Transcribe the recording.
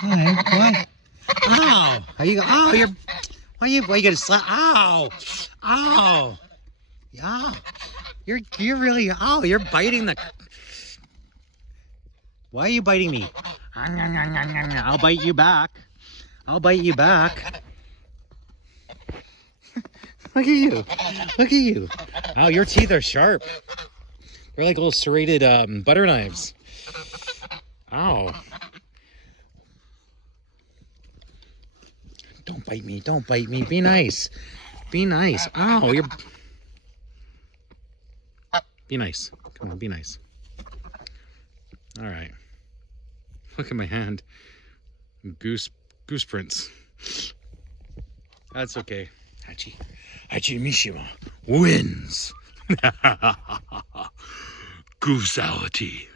What? Ow! Are you? Oh, you're. Why you gonna slap? Ow! Ow! Yeah. You're really. Oh, you're biting the. Why are you biting me? I'll bite you back. I'll bite you back. Look at you. Look at you. Oh, your teeth are sharp. They're like little serrated butter knives. Ow. Don't bite me. Don't bite me. Be nice. Be nice. Ow, you're... Be nice. Come on, be nice. All right. Look at my hand. Goose prints. That's okay. Hachi Mishima wins. Gooseality.